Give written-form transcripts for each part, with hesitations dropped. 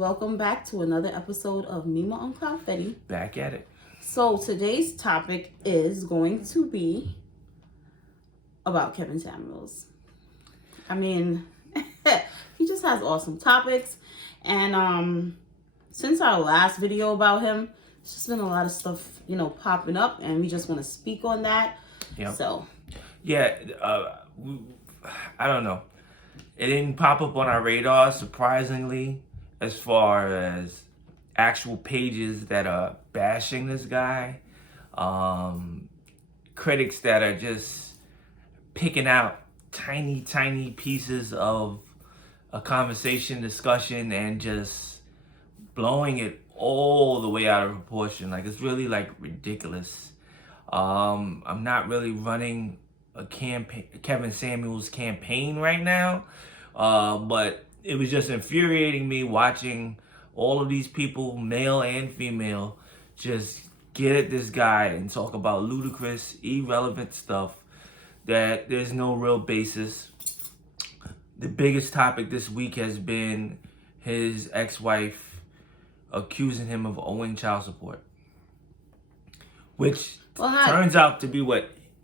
Welcome back to another episode of Mima on Confetti. Back at it. So today's topic is going to be about Kevin Samuels. I mean, he just has awesome topics, and since our last video about him, it's just been a lot of stuff, popping up, and we just want to speak on that. Yep. So, yeah, I don't know. It didn't pop up on our radar, surprisingly, as far as actual pages that are bashing this guy. Critics that are just picking out tiny pieces of a conversation, discussion, and just blowing it all the way out of proportion. Like, it's really ridiculous. I'm not really running a Kevin Samuels campaign right now, but it was just infuriating me watching all of these people, male and female, just get at this guy and talk about ludicrous, irrelevant stuff that there's no real basis. The biggest topic this week has been his ex-wife accusing him of owing child support, which turns out to be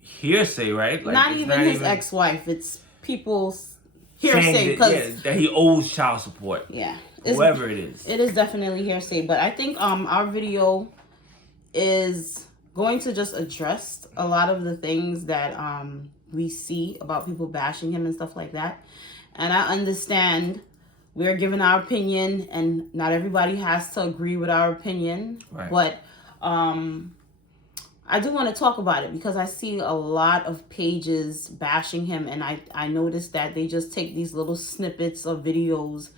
hearsay, right? not even his ex-wife. It's people's hearsay that he owes child support. Yeah, whoever it is. It is definitely hearsay. But I think our video is going to just address a lot of the things that we see about people bashing him and stuff like that. And I understand we're giving our opinion, and not everybody has to agree with our opinion. Right. But I do want to talk about it because I see a lot of pages bashing him, and I noticed that they just take these little snippets of videos.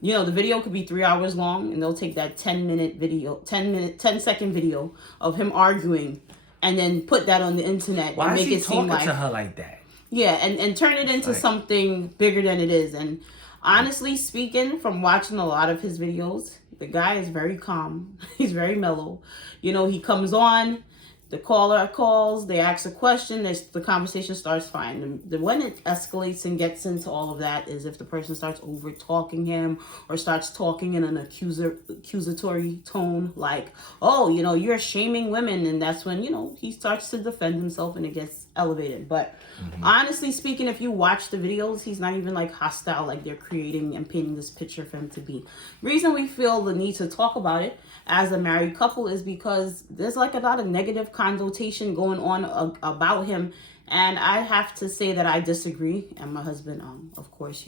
The video could be 3 hours long, and they'll take that 10-second video of him arguing and then put that on the internet Why and make is he it seem talking to her like that? Yeah, and turn it into something bigger than it is. And honestly speaking, from watching a lot of his videos, the guy is very calm. He's very mellow. He comes on, the caller calls, they ask a question, the conversation starts fine. When it escalates and gets into all of that is if the person starts over talking him or starts talking in an accusatory tone, like, oh, you're shaming women, and that's when, he starts to defend himself and it gets elevated. But honestly speaking, if you watch the videos, he's not even hostile, like they're creating and painting this picture for him to be. Reason we feel the need to talk about it as a married couple is because there's a lot of negative connotation going on about him, and I have to say that I disagree. And my husband, of course,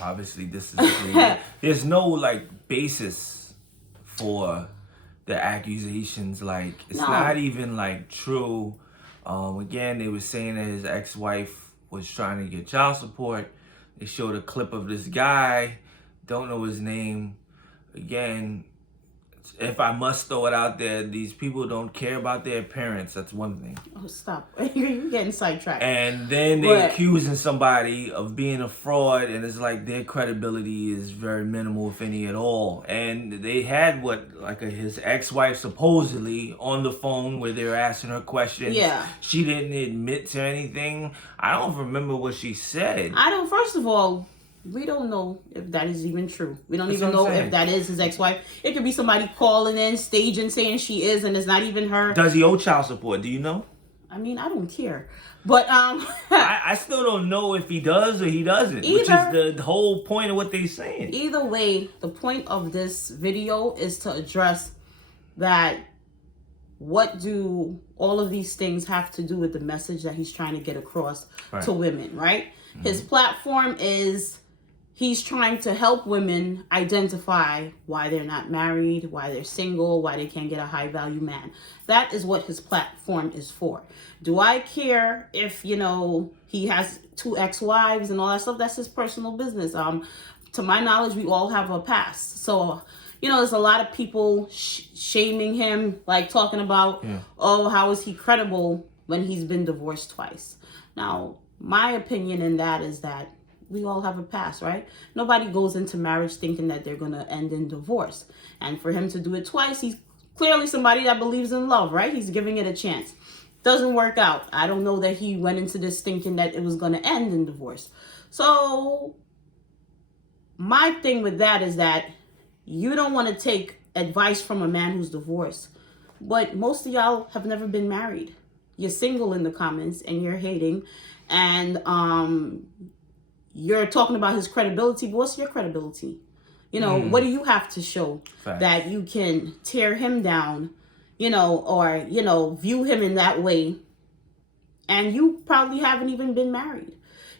obviously disagree. There's no basis for the accusations. It's not even true. Again, they were saying that his ex-wife was trying to get child support. They showed a clip of this guy, don't know his name. Again, if I must throw it out there, these people don't care about their appearance. That's one thing. Oh, stop. You're getting sidetracked. And then they're accusing somebody of being a fraud, and it's their credibility is very minimal, if any at all. And they had his ex-wife supposedly on the phone where they were asking her questions. Yeah. She didn't admit to anything. I don't remember what she said. First of all, we don't know if that is even true. We don't even know if that is his ex-wife. It could be somebody calling in, staging, saying she is, and it's not even her. Does he owe child support? Do you know? I mean, I don't care. But I still don't know if he does or he doesn't, which is the whole point of what they're saying. Either way, the point of this video is to address that. What do all of these things have to do with the message that he's trying to get across to women, right? Mm-hmm. His platform is he's trying to help women identify why they're not married, why they're single, why they can't get a high value man. That is what his platform is for. Do I care if, he has 2 ex-wives and all that stuff? That's his personal business. To my knowledge, we all have a past. So, there's a lot of people shaming him, talking about, oh, how is he credible when he's been divorced twice? Now, my opinion in that is that we all have a past, right? Nobody goes into marriage thinking that they're going to end in divorce. And for him to do it twice, he's clearly somebody that believes in love, right? He's giving it a chance. Doesn't work out. I don't know that he went into this thinking that it was going to end in divorce. So my thing with that is that you don't want to take advice from a man who's divorced. But most of y'all have never been married. You're single in the comments and you're hating, and you're talking about his credibility. But what's your credibility? You know, what do you have to show that you can tear him down, you know, or, you know, view him in that way? And you probably haven't even been married.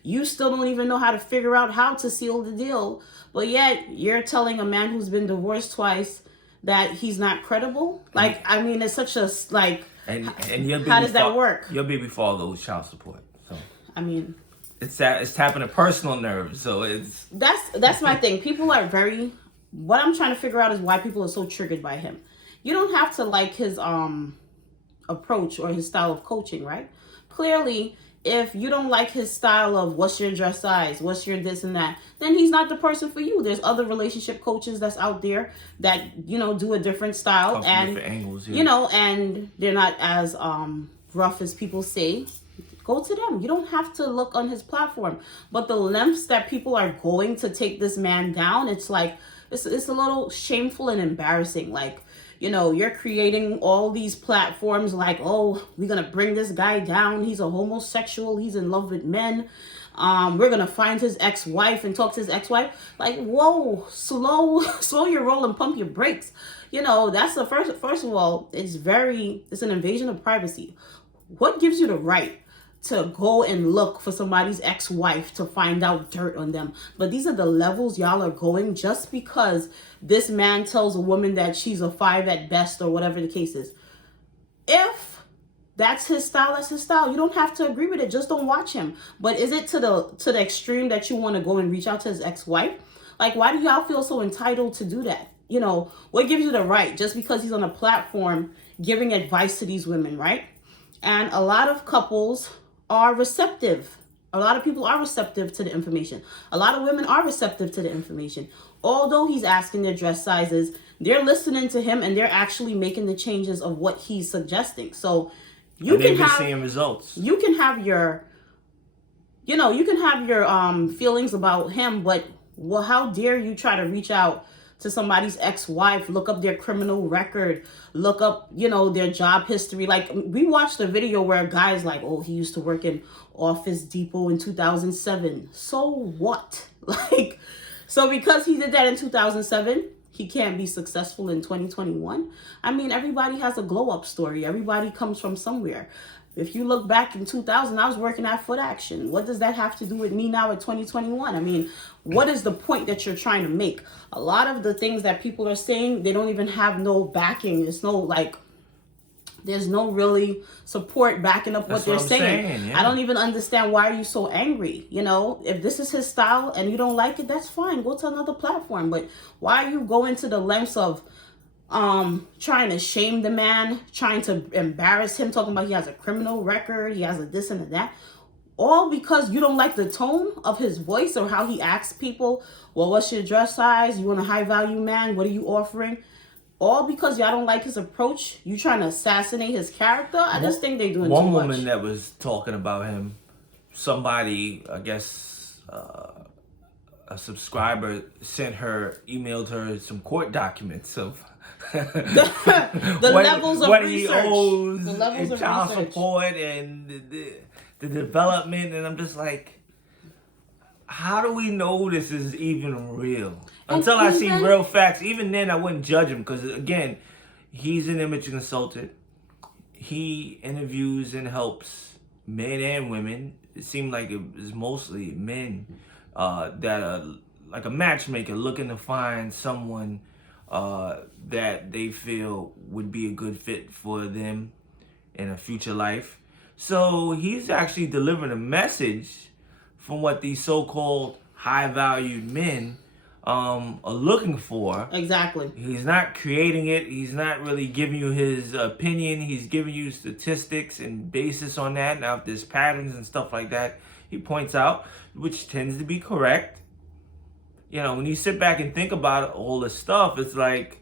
You still don't even know how to figure out how to seal the deal. But yet you're telling a man who's been divorced twice that he's not credible. Like, I mean, it's such a, like, and your baby how does that work? Your baby father owes child support. So I mean, it's tapping a personal nerve. So that's my thing. People are very, what I'm trying to figure out is why people are so triggered by him. You don't have to like his approach or his style of coaching, right? Clearly, if you don't like his style of what's your dress size, what's your this and that, then he's not the person for you. There's other relationship coaches that's out there that, you know, do a different style and different angles, you know, and they're not as rough as people say. Go to them. You don't have to look on his platform. But the lengths that people are going to take this man down, it's like it's a little shameful and embarrassing. Like, you know, you're creating all these platforms like, oh, we're going to bring this guy down. He's a homosexual. He's in love with men. We're going to find his ex-wife and talk to his ex-wife. Like, whoa, slow your roll and pump your brakes. You know, that's the first of all, it's an invasion of privacy. What gives you the right to go and look for somebody's ex-wife to find out dirt on them? But these are the levels y'all are going just because this man tells a woman that she's a 5 at best or whatever the case is. If that's his style, that's his style. You don't have to agree with it. Just don't watch him. But is it to the extreme that you want to go and reach out to his ex-wife? Like, why do y'all feel so entitled to do that? You know, what gives you the right? Just because he's on a platform giving advice to these women, right? And a lot of couples are receptive. A lot of people are receptive to the information. A lot of women are receptive to the information. Although he's asking their dress sizes, they're listening to him and they're actually making the changes of what he's suggesting. So you can have seeing results. You can have your, you know, you can have your feelings about him, but well, how dare you try to reach out to somebody's ex-wife, look up their criminal record, look up, you know, their job history. Like, we watched a video where a guy's like, oh, he used to work in Office Depot in 2007. So what? Like, so because he did that in 2007, he can't be successful in 2021. I mean, everybody has a glow-up story. Everybody comes from somewhere. If you look back in 2000, I was working at Foot Action. What does that have to do with me now at 2021? I mean, what is the point that you're trying to make? A lot of the things that people are saying, they don't even have no backing. There's no, like, there's no really support backing up what they're saying. Yeah. I don't even understand, why are you so angry? You know, if this is his style and you don't like it, that's fine. Go to another platform. But why are you going to the lengths of trying to shame the man, trying to embarrass him, talking about he has a criminal record, he has a this and a that, all because you don't like the tone of his voice or how he asks people, well, what's your dress size? You want a high value man? What are you offering? All because y'all don't like his approach. You trying to assassinate his character? I just think they're doing too much. One woman that was talking about him, somebody, I guess, a subscriber emailed her some court documents of the levels of what research. He owes the levels of child research. support and the development, and I'm just like, how do we know this is even real? Until I see real facts. Even then, I wouldn't judge him because, again, he's an image consultant. He interviews and helps men and women. It seemed like it was mostly men that are like a matchmaker looking to find someone that they feel would be a good fit for them in a future life. So he's actually delivering a message from what these so-called high-valued men are looking for. Exactly. He's not creating it. He's not really giving you his opinion. He's giving you statistics and basis on that. Now, if there's patterns and stuff like that, he points out, which tends to be correct. You know, when you sit back and think about all this stuff, it's like,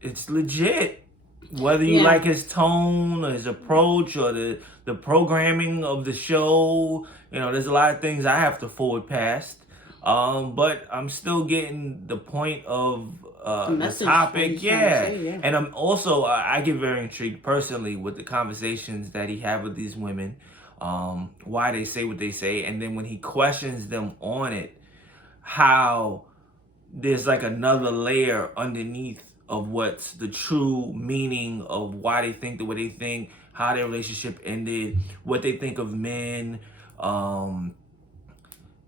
it's legit. Whether you like his tone or his approach or the programming of the show, you know, there's a lot of things I have to forward past. But I'm still getting the point of the message that topic. he's trying to Yeah. say, yeah. And I'm also, I get very intrigued personally with the conversations that he had with these women, why they say what they say. And then when he questions them on it, how there's like another layer underneath of what's the true meaning of why they think the way they think, how their relationship ended, what they think of men.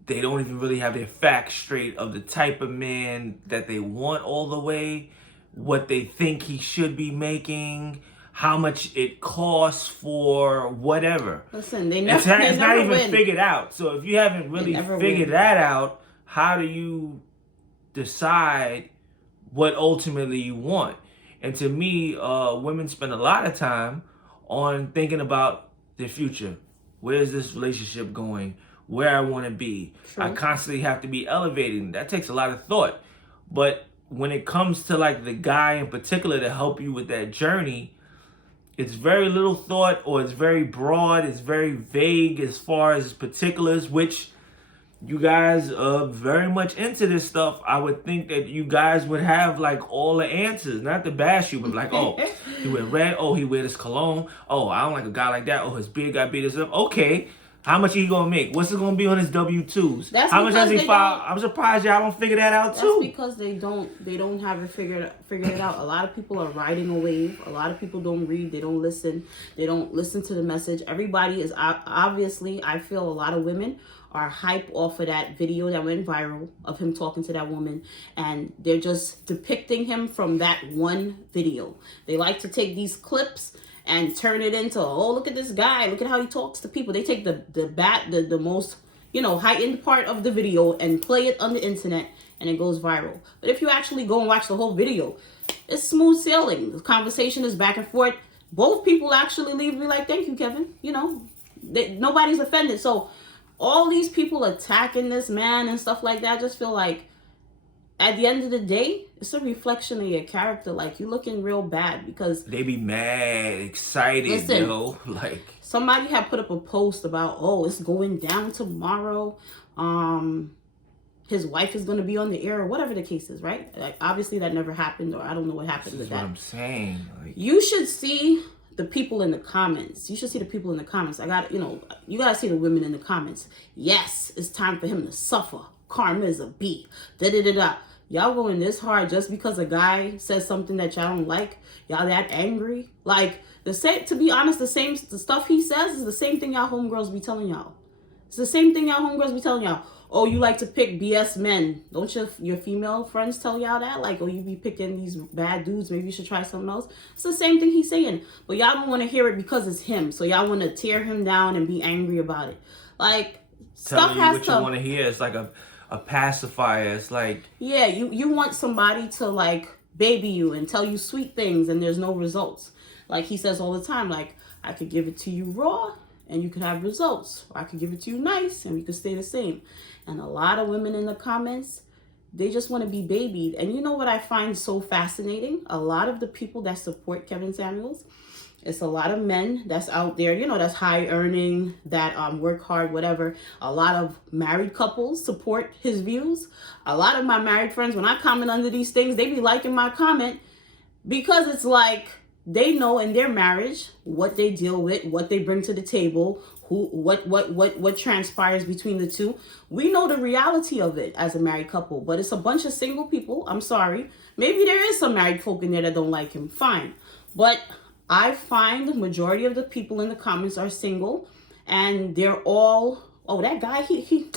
They don't even really have their facts straight of the type of man that they want all the way, what they think he should be making, how much it costs for whatever. Listen, they never, it's not even win. figured out. So if you haven't really figured that out, how do you decide what ultimately you want? And to me, women spend a lot of time on thinking about their future. Where's this relationship going? Where I want to be. True. I constantly have to be elevating. That takes a lot of thought. But when it comes to like the guy in particular to help you with that journey, it's very little thought, or it's very broad. It's very vague as far as particulars, which you guys are very much into this stuff. I would think that you guys would have like all the answers, not to bash you, but like, oh, he wear red. Oh, he wear this cologne. Oh, I don't like a guy like that. Oh, his beard got beat this up. Okay. How much he gonna make? What's it gonna be on his W-2s? How much does he file? I'm surprised y'all don't figure that out too. That's because they don't have it figured it out. A lot of people are riding a wave. A lot of people don't read. They don't listen. They don't listen to the message. Everybody is obviously. I feel a lot of women are hype off of that video that went viral of him talking to that woman, and they're just depicting him from that one video. They like to take these clips and turn it into, oh, look at this guy, look at how he talks to people. They take the most, heightened part of the video and play it on the internet, and it goes viral. But if you actually go and watch the whole video, it's smooth sailing. The conversation is back and forth. Both people actually leave me like, thank you, Kevin. Nobody's offended. So all these people attacking this man and stuff like that, I just feel like at the end of the day, it's a reflection of your character. Like, you looking real bad because they be mad, excited, listen, like somebody had put up a post about, oh, it's going down tomorrow. His wife is going to be on the air, or whatever the case is, right? Like, obviously that never happened, or I don't know what happened with that. That's what I'm saying. Like, you should see the people in the comments. You should see the people in the comments. You got to see the women in the comments. Yes, it's time for him to suffer. Karma is a B. Da-da-da-da. Y'all going this hard just because a guy says something that y'all don't like? Y'all that angry? Like, to be honest, the stuff he says is the same thing y'all homegirls be telling y'all. It's the same thing y'all homegirls be telling y'all. Oh, you like to pick BS men. Don't your female friends tell y'all that? Like, oh, you be picking these bad dudes. Maybe you should try something else. It's the same thing he's saying. But y'all don't want to hear it because it's him. So y'all want to tear him down and be angry about it. Like, stuff has to... Telling you what you want to hear. It's like a pacifier. It's like... Yeah, you want somebody to, like, baby you and tell you sweet things and there's no results. Like he says all the time, like, I could give it to you raw and you could have results. Or I could give it to you nice and we could stay the same. And a lot of women in the comments, they just want to be babied. And you know what I find so fascinating? A lot of the people that support Kevin Samuels, it's a lot of men that's out there, that's high earning, that work hard, whatever. A lot of married couples support his views. A lot of my married friends, when I comment under these things, they be liking my comment because it's like they know in their marriage what they deal with, what they bring to the table, what transpires between the two. We know the reality of it as a married couple, but it's a bunch of single people. I'm sorry. Maybe there is some married folk in there that don't like him. Fine. But I find the majority of the people in the comments are single, and they're all, oh, that guy, he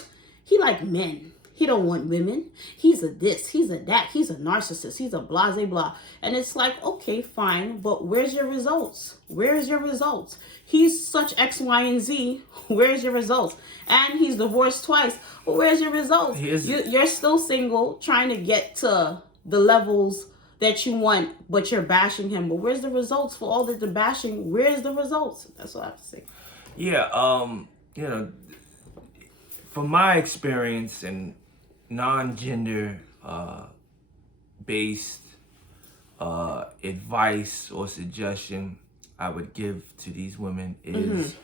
like men. He don't want women. He's a this, he's a that, he's a narcissist, he's a blase blah. And it's like, okay, fine, but where's your results? Where's your results? He's such X, Y, and Z. Where's your results? And he's divorced twice. But where's your results? You're still single, trying to get to the levels that you want, but you're bashing him. But where's the results for all the bashing? Where's the results? That's what I have to say. Yeah, from my experience and non-gender based advice or suggestion I would give to these women is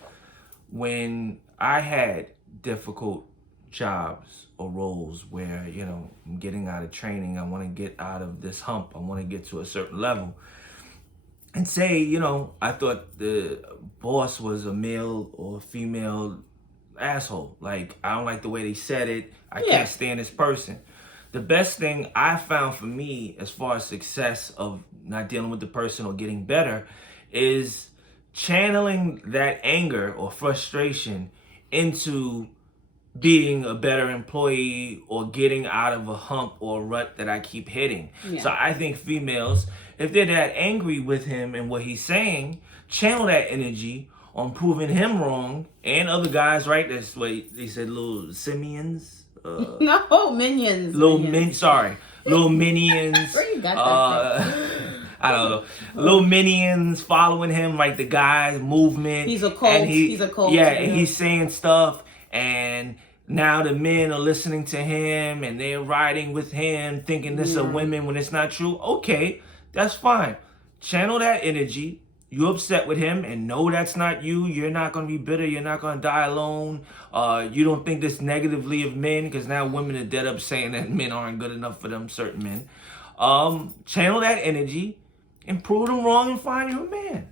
when I had difficult jobs or roles where, you know, I'm getting out of training, I want to get out of this hump, I want to get to a certain level. And say, you know, I thought the boss was a male or female asshole. Like, I don't like the way they said it. I can't stand this person. The best thing I found for me as far as success of not dealing with the person or getting better is channeling that anger or frustration into being a better employee or getting out of a hump or rut that I keep hitting. So I think females, if they're that angry with him and what he's saying, channel that energy on proving him wrong and other guys, right? That's what they said, little simians. No, minions. Little minions. Little minions. Where you got that from? I don't know. Little minions following him, like the guy's movement. He's a cult. He's a cult. Yeah, and he's saying stuff, and now the men are listening to him, and they're riding with him, thinking this are women when it's not true. Okay, that's fine. Channel that energy. You're upset with him, and no, that's not you. You're not going to be bitter. You're not going to die alone. You don't think this negatively of men, because now women are dead up saying that men aren't good enough for them, certain men. Channel that energy and prove them wrong and find you a man.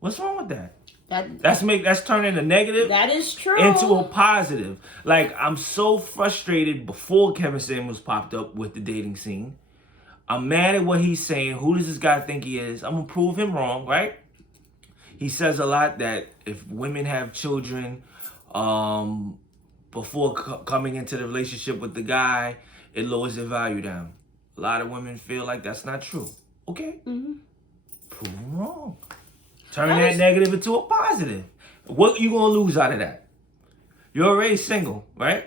What's wrong with that? That's turning a negative That is true. into a positive. Like, I'm so frustrated before Kevin Samuels popped up with the dating scene. I'm mad at what he's saying. Who does this guy think he is? I'm going to prove him wrong, right? He says a lot that if women have children before coming into the relationship with the guy, it lowers their value down. A lot of women feel like that's not true. Okay? Prove him wrong. Turn that negative into a positive. What you going to lose out of that? You're already single, right?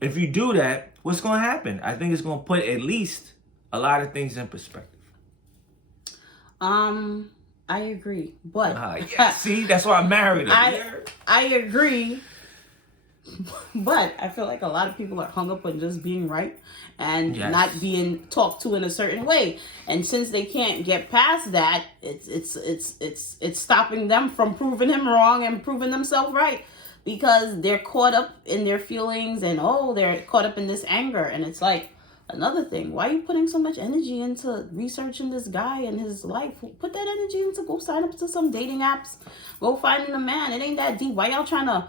If you do that, what's going to happen? I think it's going to put at least a lot of things in perspective. I agree, but see, that's why I married her. I agree, but I feel like a lot of people are hung up on just being right and not being talked to in a certain way. And since they can't get past that, it's stopping them from proving him wrong and proving themselves right, because they're caught up in their feelings and they're caught up in this anger. And it's like, another thing, why are you putting so much energy into researching this guy and his life? Put that energy into go sign up to some dating apps. Go finding a man. It ain't that deep. Why y'all trying to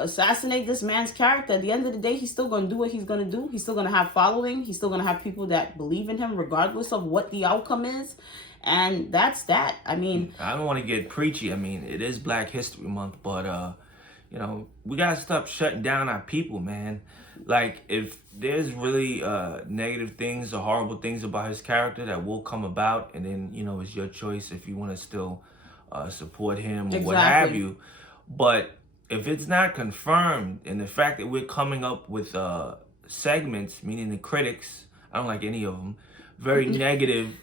assassinate this man's character? At the end of the day, he's still going to do what he's going to do. He's still going to have following. He's still going to have people that believe in him regardless of what the outcome is. And that's that. I mean, I don't want to get preachy. I mean, it is Black History Month, but you know, we got to stop shutting down our people, man. Like, if there's really negative things or horrible things about his character that will come about, and then, you know, it's your choice if you want to still support him or what have you. But if it's not confirmed, and the fact that we're coming up with segments, meaning the critics, I don't like any of them, very negative,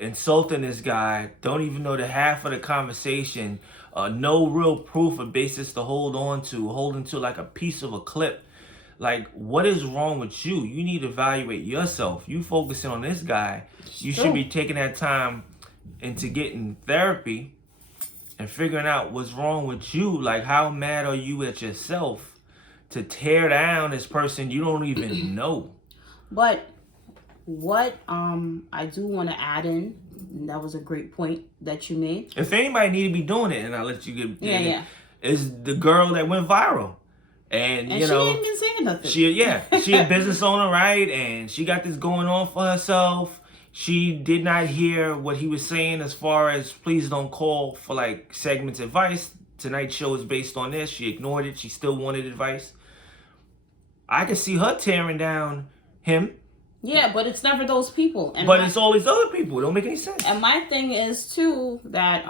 insulting this guy, don't even know the half of the conversation, no real proof or basis to holding to like a piece of a clip. Like, what is wrong with you? You need to evaluate yourself. You focusing on this guy. You should be taking that time into getting therapy and figuring out what's wrong with you. Like, how mad are you at yourself to tear down this person you don't even know? But what I do want to add in, and that was a great point that you made. If anybody need to be doing it, and I'll let you get is the girl that went viral. And you know, she ain't been saying nothing. She a business owner, right? And she got this going on for herself. She did not hear what he was saying as far as please don't call for like segments advice. Tonight's show is based on this. She ignored it. She still wanted advice. I could see her tearing down him. Yeah, but it's never those people. And but it's all these other people. It don't make any sense. And my thing is too that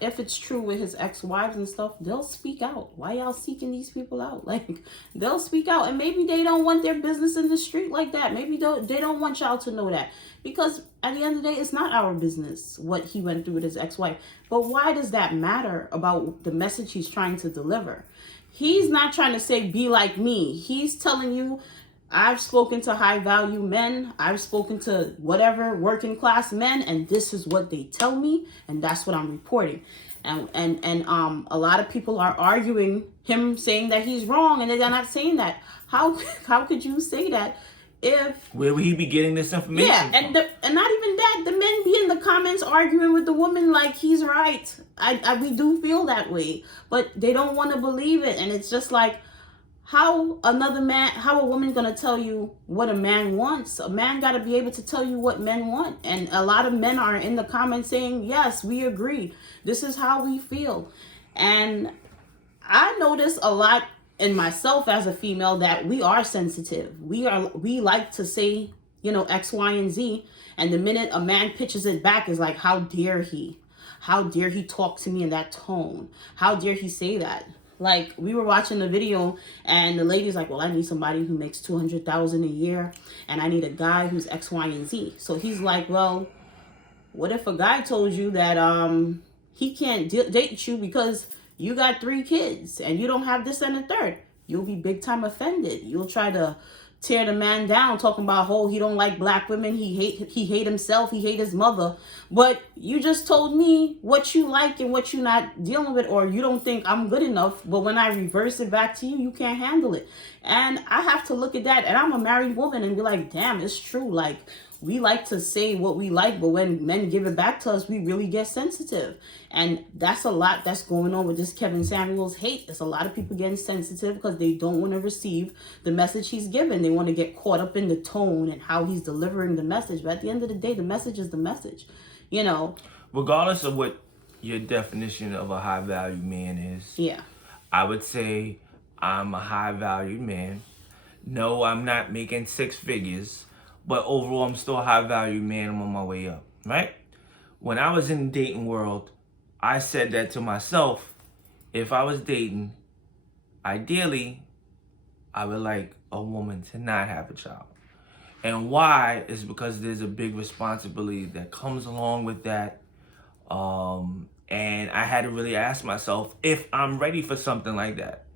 if it's true with his ex-wives and stuff, they'll speak out. Why y'all seeking these people out? Like, they'll speak out. And maybe they don't want their business in the street like that. Maybe they don't want y'all to know that. Because at the end of the day, it's not our business what he went through with his ex-wife. But why does that matter about the message he's trying to deliver? He's not trying to say, be like me. He's telling you, I've spoken to high value men. I've spoken to whatever working class men, and this is what they tell me, and that's what I'm reporting. And a lot of people are arguing him, saying that he's wrong, and they're not saying that. How could you say that if where would he be getting this information? Yeah, and not even that, the men be in the comments arguing with the woman like he's right. We do feel that way, but they don't want to believe it, and it's just like, how a woman gonna tell you what a man wants? A man gotta be able to tell you what men want. And a lot of men are in the comments saying, yes, we agree. This is how we feel. And I notice a lot in myself as a female that we are sensitive. We like to say, X, Y, and Z. And the minute a man pitches it back is like, how dare he? How dare he talk to me in that tone? How dare he say that? Like, we were watching the video, and the lady's like, well, I need somebody who makes $200,000 a year, and I need a guy who's X, Y, and Z. So he's like, well, what if a guy told you that he can't date you because you got 3 kids, and you don't have this and the third? You'll be big time offended. You'll try to tear the man down, talking about, oh, he don't like black women, he hate himself, he hate his mother. But you just told me what you like and what you're not dealing with, or you don't think I'm good enough. But when I reverse it back to you, you can't handle it. And I have to look at that, and I'm a married woman, and be like, damn, it's true. Like, we like to say what we like, but when men give it back to us, we really get sensitive. And that's a lot that's going on with this Kevin Samuels hate. There's a lot of people getting sensitive because they don't want to receive the message he's given. They want to get caught up in the tone and how he's delivering the message. But at the end of the day, the message is the message, Regardless of what your definition of a high value man is. Yeah. I would say I'm a high valued man. No, I'm not making 6 figures. But overall, I'm still a high-value man. I'm on my way up, right? When I was in the dating world, I said that to myself. If I was dating, ideally, I would like a woman to not have a child. And why is because there's a big responsibility that comes along with that. And I had to really ask myself if I'm ready for something like that.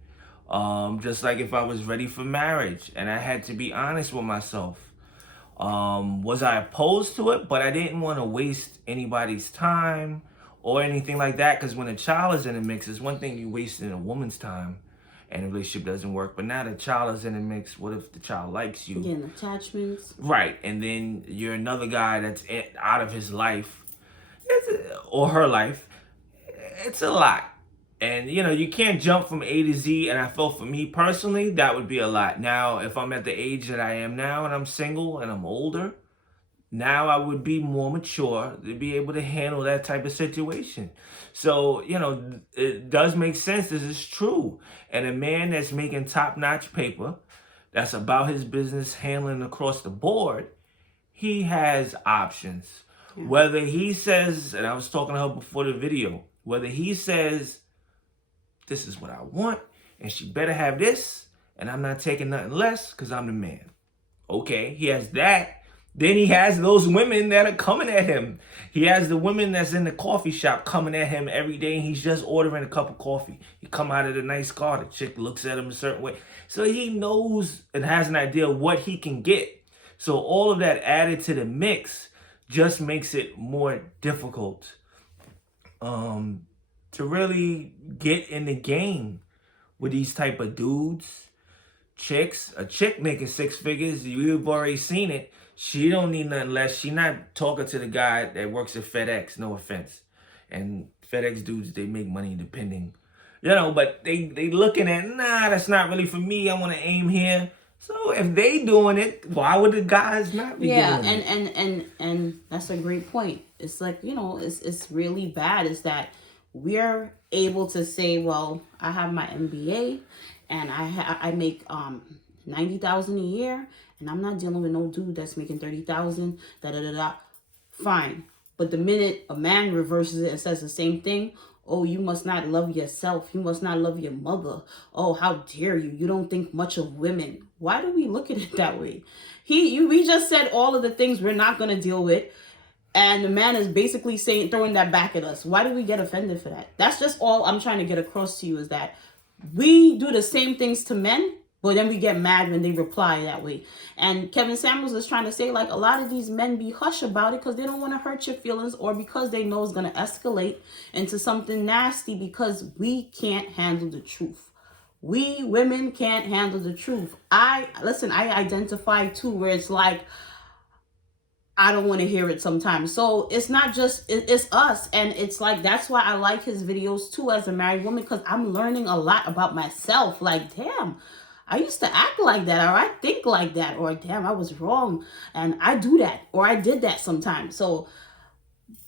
Just like if I was ready for marriage. And I had to be honest with myself. Was I opposed to it? But I didn't want to waste anybody's time or anything like that. Because when a child is in the mix, it's one thing you wasting a woman's time and the relationship doesn't work. But now the child is in the mix. What if the child likes you? Getting attachments. Right. And then you're another guy that's out of his life or her life. It's a lot. And, you can't jump from A to Z. And I felt for me personally, that would be a lot. Now, if I'm at the age that I am now and I'm single and I'm older, now I would be more mature to be able to handle that type of situation. So, it does make sense. This is true. And a man that's making top-notch paper, that's about his business handling across the board, he has options. Yeah. Whether he says, and I was talking to her before the video, whether he says, this is what I want, and she better have this, and I'm not taking nothing less because I'm the man. Okay, he has that. Then he has those women that are coming at him. He has the women that's in the coffee shop coming at him every day, and he's just ordering a cup of coffee. He come out of the nice car, the chick looks at him a certain way. So he knows and has an idea what he can get. So all of that added to the mix just makes it more difficult to really get in the game with these type of dudes, chicks. A chick making 6 figures, you've already seen it. She don't need nothing less. She not talking to the guy that works at FedEx, no offense. And FedEx dudes, they make money depending. But they looking at, nah, that's not really for me. I want to aim here. So if they doing it, why would the guys not be doing it? And that's a great point. It's like, it's really bad is that we're able to say, well, I have my MBA and I make $90,000 a year, and I'm not dealing with no dude that's making $30,000. Fine, but the minute a man reverses it and says the same thing, oh, you must not love yourself. You must not love your mother. Oh, how dare you? You don't think much of women. Why do we look at it that way? We just said all of the things we're not gonna deal with. And the man is basically throwing that back at us. Why do we get offended for that? That's just all I'm trying to get across to you is that we do the same things to men, But then we get mad when they reply that way. And Kevin Samuels is trying to say, like, a lot of these men be hush about it because they don't want to hurt your feelings, or because they know it's going to escalate into something nasty, because we can't handle the truth. We women can't handle the truth. I identify too, where it's like, I don't want to hear it sometimes. So it's not just, it's us. And it's like, that's why I like his videos too, as a married woman, because I'm learning a lot about myself. Like, damn, I used to act like that, or I think like that, or damn, I was wrong and I do that, or I did that sometimes. So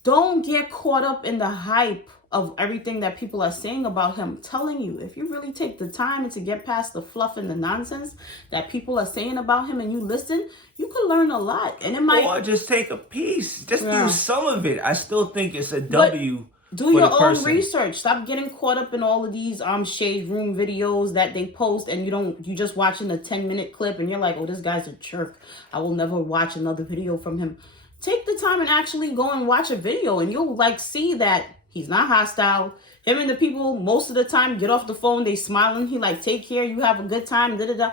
don't get caught up in the hype of everything that people are saying about him. I'm telling you, if you really take the time and to get past the fluff and the nonsense that people are saying about him, and you listen, you could learn a lot. And it might, or just take a piece, just do some of it. I still think it's a W. Do your own research. Stop getting caught up in all of these shade room videos that they post, and you just watching a 10-minute clip and you're like, oh, this guy's a jerk, I will never watch another video from him. Take the time and actually go and watch a video, and you'll like see that he's not hostile. Him and the people most of the time get off the phone, they smiling. He like, take care, you have a good time, da da da.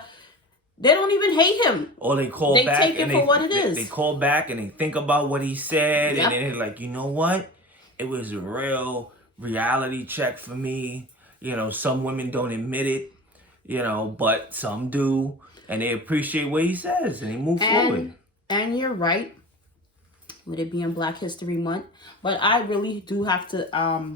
They don't even hate him. Or they call back. They take it for what it is. They call back and they think about what he said, and then they're like, you know what? It was a real reality check for me. You know, some women don't admit it, you know, but some do, and they appreciate what he says and they move forward. And you're right, with it being Black History Month, but I really do have to,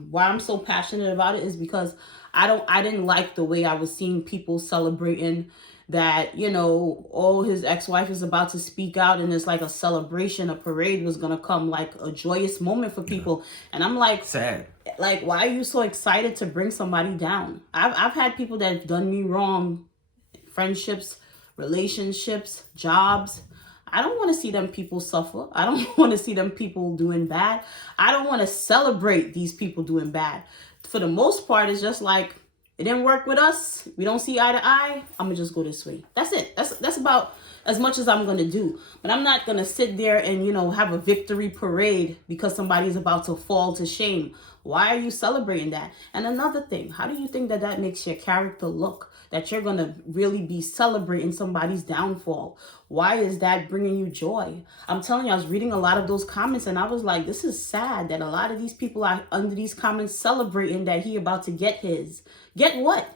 why I'm so passionate about it is because I didn't like the way I was seeing people celebrating that, you know, oh, his ex-wife is about to speak out, and it's like a celebration, a parade was gonna come, like a joyous moment for people. And I'm like, sad. Like, why are you so excited to bring somebody down? I've had people that have done me wrong, friendships, relationships, jobs. I don't want to see them people suffer. I don't want to see them people doing bad. I don't want to celebrate these people doing bad. For the most part, it's just like, it didn't work with us. We don't see eye to eye. I'm going to just go this way. That's it. That's about as much as I'm going to do. But I'm not going to sit there and, you know, have a victory parade because somebody's about to fall to shame. Why are you celebrating that? And another thing, how do you think that that makes your character look? That you're going to really be celebrating somebody's downfall? Why is that bringing you joy? I'm telling you, I was reading a lot of those comments and I was like, this is sad that a lot of these people are under these comments celebrating that he about to get his. Get what?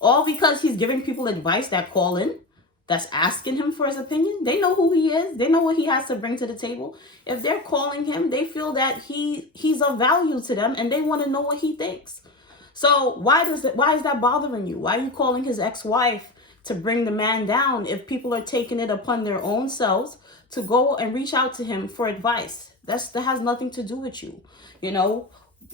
All because he's giving people advice that call in, that's asking him for his opinion. They know who he is. They know what he has to bring to the table. If they're calling him, they feel that he's of value to them and they want to know what he thinks. So why is that bothering you? Why are you calling his ex-wife to bring the man down if people are taking it upon their own selves to go and reach out to him for advice? That has nothing to do with you, you know.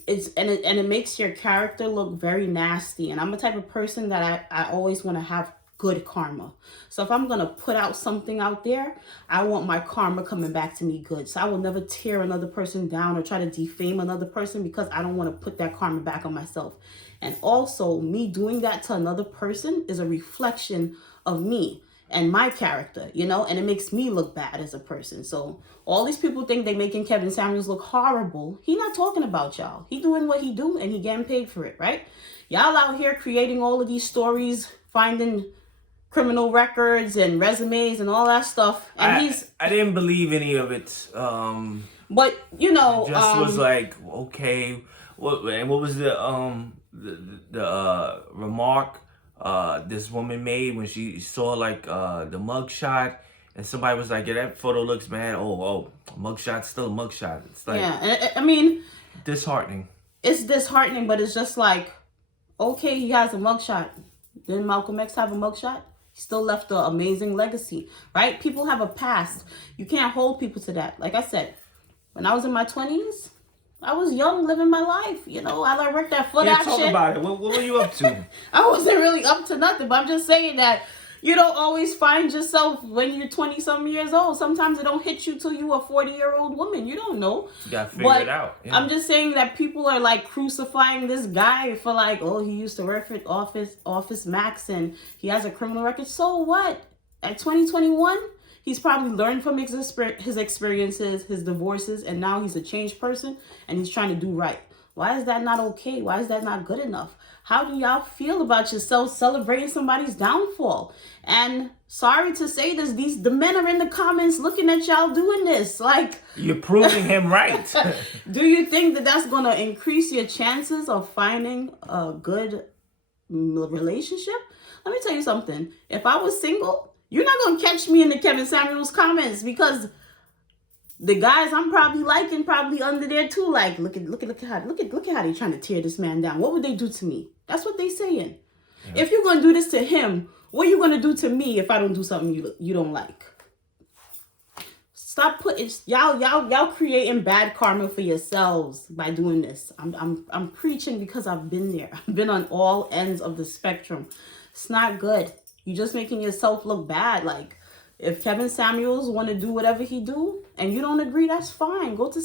It makes your character look very nasty. And I'm the type of person that I always want to have good karma. So if I'm going to put out something out there, I want my karma coming back to me good. So I will never tear another person down or try to defame another person because I don't want to put that karma back on myself. And also, me doing that to another person is a reflection of me and my character, you know, and it makes me look bad as a person. So all these people think they making Kevin Samuels look horrible. He not talking about y'all. He doing what he do and he getting paid for it, right? Y'all out here creating all of these stories, finding criminal records and resumes and all that stuff. And I didn't believe any of it. But you know, just was like, okay, what was the remark this woman made when she saw like the mugshot, and somebody was like, yeah, that photo looks bad. Oh, mugshot's still a mugshot. It's like, yeah, I mean, disheartening. It's disheartening, but it's just like, okay, he has a mugshot. Didn't Malcolm X have a mugshot? He still left an amazing legacy, right? People have a past. You can't hold people to that. Like I said, when I was in my 20s, I was young, living my life. You know, I worked that foot action. Talk about it. What were you up to? I wasn't really up to nothing, but I'm just saying that you don't always find yourself when you're 20-something years old. Sometimes it don't hit you till you a 40-year-old woman. You don't know. You gotta figure it out. Yeah. I'm just saying that people are like crucifying this guy for like, oh, he used to work for Office Max and he has a criminal record. So what? At 2021, he's probably learned from his experiences, his divorces, and now he's a changed person and he's trying to do right. Why is that not okay? Why is that not good enough? How do y'all feel about yourselves celebrating somebody's downfall? And sorry to say this, the men are in the comments looking at y'all doing this. Like, you're proving him right. do you think that that's going to increase your chances of finding a good relationship? Let me tell you something. If I was single, you're not going to catch me in the Kevin Samuels comments, because the guys I'm probably liking probably under there too. Like, look at how they're trying to tear this man down. What would they do to me? That's what they saying. Yeah. If you're gonna do this to him, what are you gonna do to me if I don't do something you don't like? Stop putting y'all creating bad karma for yourselves by doing this. I'm preaching because I've been there. I've been on all ends of the spectrum. It's not good. You're just making yourself look bad. Like, if Kevin Samuels want to do whatever he do and you don't agree, that's fine. Go to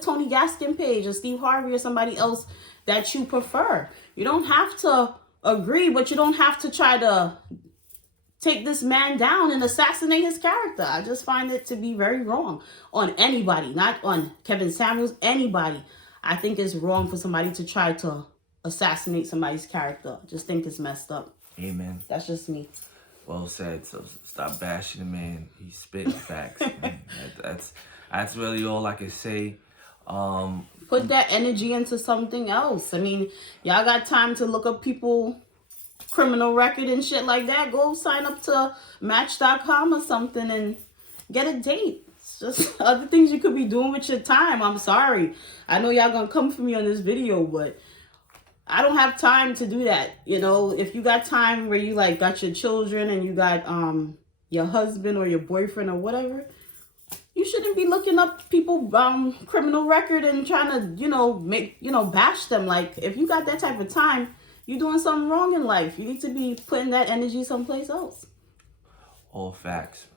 Tony Gaskin page or Steve Harvey or somebody else that you prefer. You don't have to agree, but you don't have to try to take this man down and assassinate his character. I just find it to be very wrong on anybody, not on Kevin Samuels, anybody. I think it's wrong for somebody to try to assassinate somebody's character. I just think it's messed up. Amen. That's just me. Well said. So stop bashing the man. He's spitting facts. That's really all I can say. Put that energy into something else. I mean, y'all got time to look up people criminal record and shit like that. Go sign up to Match.com or something and get a date. It's just other things you could be doing with your time. I'm sorry. I know y'all gonna come for me on this video, but I don't have time to do that. You know, if you got time where you like got your children and you got your husband or your boyfriend or whatever, you shouldn't be looking up people criminal record and trying to, bash them. Like, if you got that type of time, you're doing something wrong in life. You need to be putting that energy someplace else. All facts.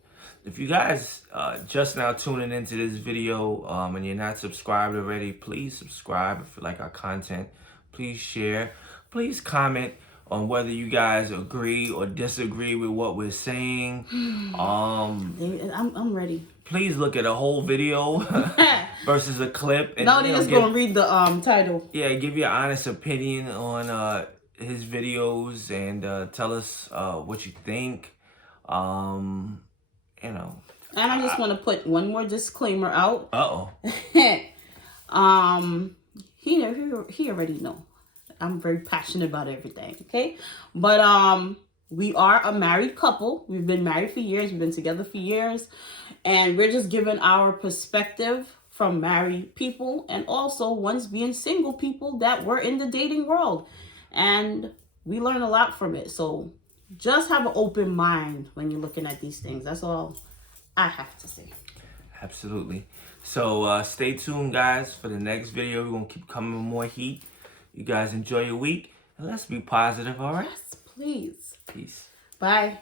If you guys just now tuning into this video and you're not subscribed already, please subscribe if you like our content. Please share. Please comment on whether you guys agree or disagree with what we're saying. I'm ready. Please look at a whole video versus a clip. And, no, they're just going to read the title. Yeah, give your honest opinion on his videos and tell us what you think. And I just want to put one more disclaimer out. He already know. I'm very passionate about everything, okay? But we are a married couple. We've been married for years. We've been together for years. And we're just giving our perspective from married people and also once being single people that were in the dating world. And we learn a lot from it. So just have an open mind when you're looking at these things. That's all I have to say. Absolutely. So stay tuned, guys, for the next video. We're going to keep coming with more heat. You guys enjoy your week. And let's be positive, all right? Yes, please. Peace. Bye.